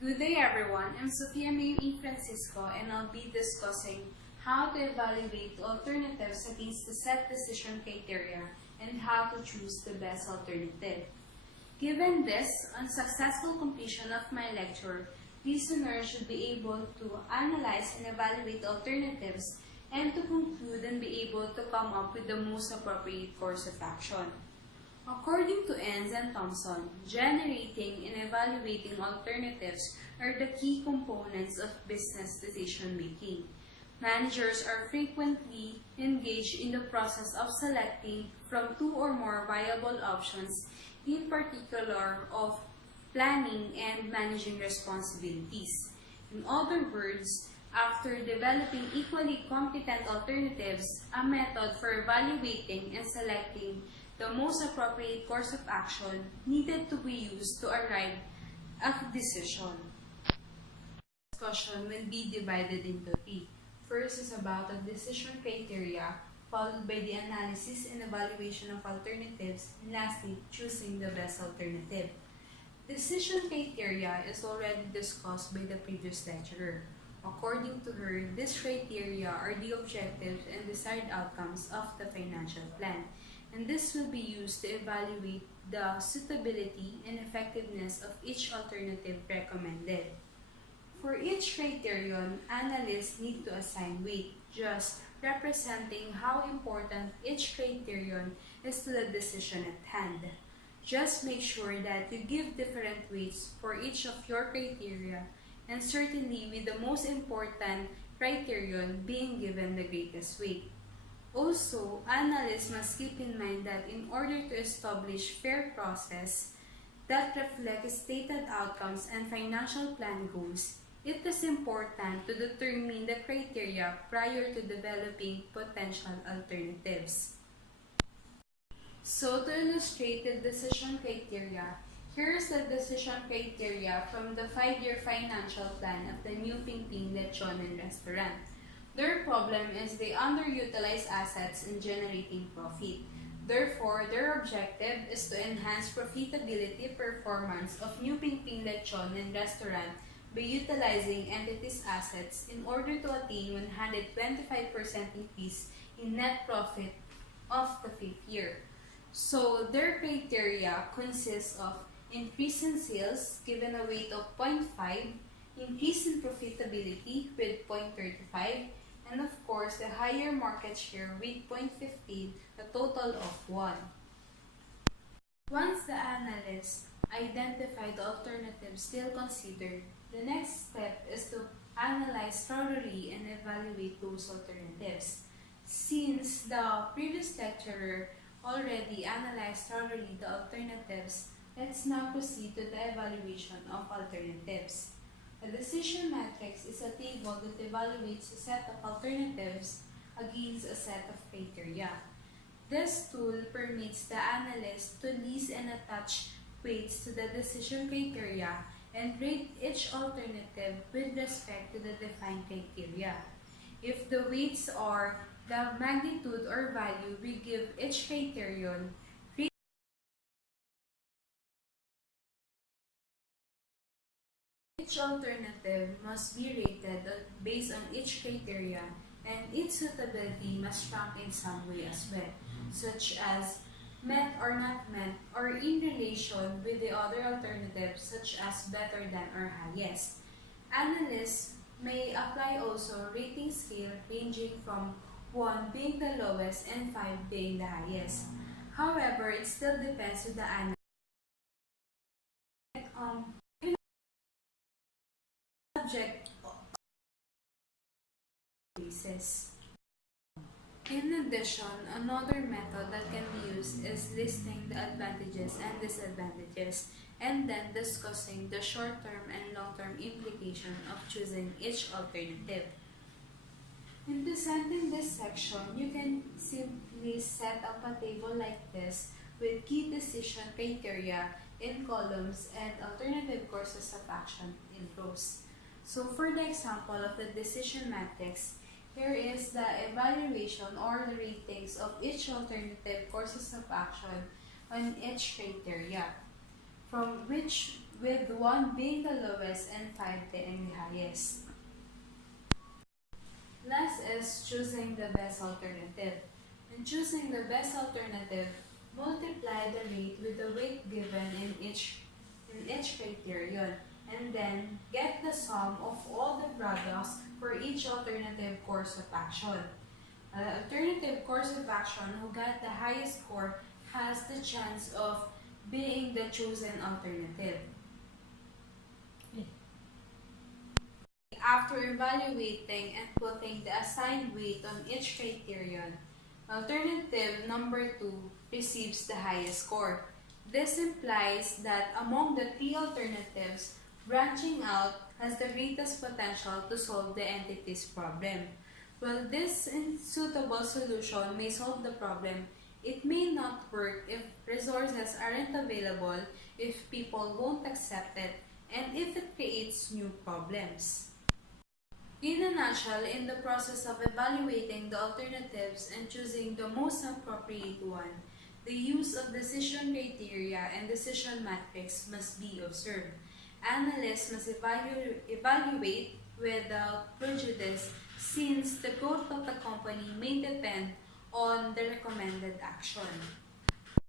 Good day everyone, I'm Sofia May Francisco and I'll be discussing how to evaluate alternatives against the set decision criteria and how to choose the best alternative. Given this, on successful completion of my lecture, listeners should be able to analyze and evaluate alternatives and to conclude and be able to come up with the most appropriate course of action. According to Enns and Thompson, generating and evaluating alternatives are the key components of business decision-making. Managers are frequently engaged in the process of selecting from two or more viable options, in particular of planning and managing responsibilities. In other words, after developing equally competent alternatives, a method for evaluating and selecting the most appropriate course of action needed to be used to arrive at a decision. Discussion will be divided into three. First is about the decision criteria, followed by the analysis and evaluation of alternatives, and lastly, choosing the best alternative. Decision criteria is already discussed by the previous lecturer. According to her, these criteria are the objectives and desired outcomes of the financial plan, and this will be used to evaluate the suitability and effectiveness of each alternative recommended. For each criterion, analysts need to assign weight, just representing how important each criterion is to the decision at hand. Just make sure that you give different weights for each of your criteria, and certainly with the most important criterion being given the greatest weight. Also, analysts must keep in mind that in order to establish fair process that reflects stated outcomes and financial plan goals, it is important to determine the criteria prior to developing potential alternatives. So to illustrate the decision criteria, here's the decision criteria from the 5-year financial plan of the New Pingping Lechon and Restaurant. Their problem is they underutilize assets in generating profit. Therefore, their objective is to enhance profitability performance of New Pingping Lechon and Restaurant by utilizing entities' assets in order to attain 125% increase in net profit of the 5th year. So, their criteria consists of increase in sales given a weight of 0.5, increase in profitability with 0.35, and of course, the higher market share with 0.15, a total of 1. Once the analysts identify the alternatives still considered, the next step is to analyze thoroughly and evaluate those alternatives. Since the previous lecturer already analyzed thoroughly the alternatives, let's now proceed to the evaluation of alternatives. A decision matrix is a table that evaluates a set of alternatives against a set of criteria. This tool permits the analyst to list and attach weights to the decision criteria and rate each alternative with respect to the defined criteria. If the weights are the magnitude or value we give each criterion, each alternative must be rated based on each criteria, and its suitability must rank in some way as well, such as met or not met, or in relation with the other alternatives such as better than or highest. Analysts may apply also rating scale ranging from 1 being the lowest and 5 being the highest. However, it still depends on the analyst. Subject basis. In addition, another method that can be used is listing the advantages and disadvantages and then discussing the short-term and long-term implication of choosing each alternative. In presenting this section, you can simply set up a table like this with key decision criteria in columns and alternative courses of action in rows. So for the example of the decision matrix, here is the evaluation or the ratings of each alternative courses of action on each criteria. with 1 being the lowest and 5 being the highest. Last is choosing the best alternative. In choosing the best alternative, multiply the rate with the weight given in each criterion, and then get the sum of all the products for each alternative course of action. The alternative course of action who got the highest score has the chance of being the chosen alternative. After evaluating and putting the assigned weight on each criterion, alternative number 2 receives the highest score. This implies that among the 3 alternatives, branching out has the greatest potential to solve the entity's problem. While this suitable solution may solve the problem, it may not work if resources aren't available, if people won't accept it, and if it creates new problems. In a nutshell, in the process of evaluating the alternatives and choosing the most appropriate one, the use of decision criteria and decision matrix must be observed. Analysts must evaluate without prejudice, since the growth of the company may depend on the recommended action.